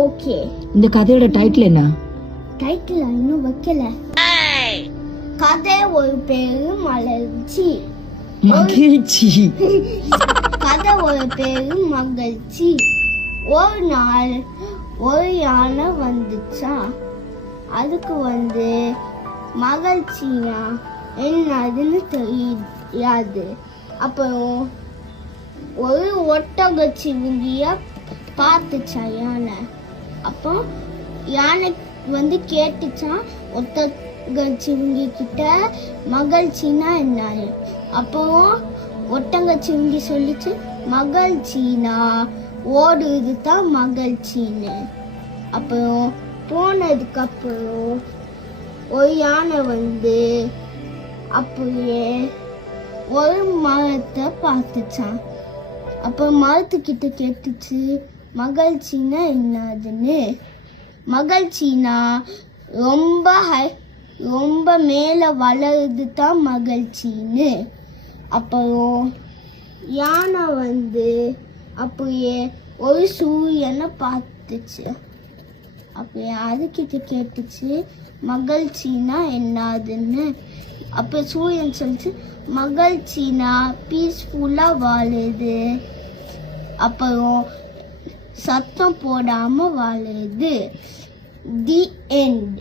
Okay. இந்த கதையோட title என்ன? டைட்டில் இன்னும் வைக்கல. கதை ஒரு பேரு மலர்ச்சி. மகிழ்ச்சி. கதை ஒரு பேரு மகிழ்ச்சி. ஒரு நாள் ஒரு யானை வந்துச்சா. அதுக்கு மகிழ்ச்சினா என்னதுன்னு தெரியாது. அப்புறம் ஒரு ஒட்டகச்சிவிங்கிய பார்த்துச்சா யானை. அப்போ யானை கேட்டுச்சா ஒட்டகச்சிவிங்கி கிட்ட மகிழ்ச்சினா என்ன. அப்போ ஒட்டகச்சிவிங்கி சொல்லிச்சு, மகிழ்ச்சினா ஓடுறது தான் மகிழ்ச்சின்னு. அப்புறம் போனதுக்கு அப்புறம் ஒரு யானை அப்படியே ஒரு மரத்தை பார்த்துச்சான். அப்போ மரத்துக்கிட்ட கேட்டுச்சு, மகிழ்ச்சினா என்னதுன்னு. மகிழ்ச்சினா ரொம்ப மேலே வளருது தான் மகிழ்ச்சின்னு. அப்புறம் யானை அப்படியே ஒரு சூரியனை பார்த்துச்சு. அப்படியே அதுக்கிட்ட கேட்டுச்சு, மகிழ்ச்சினா என்னதுன்னு. அப்போ சூரியன் சொல்லிச்சு, மகிழ்ச்சினா பீஸ்ஃபுல்லாக வாழுது, அப்புறம் சத்தம் போடாமல் வாழுது. The end.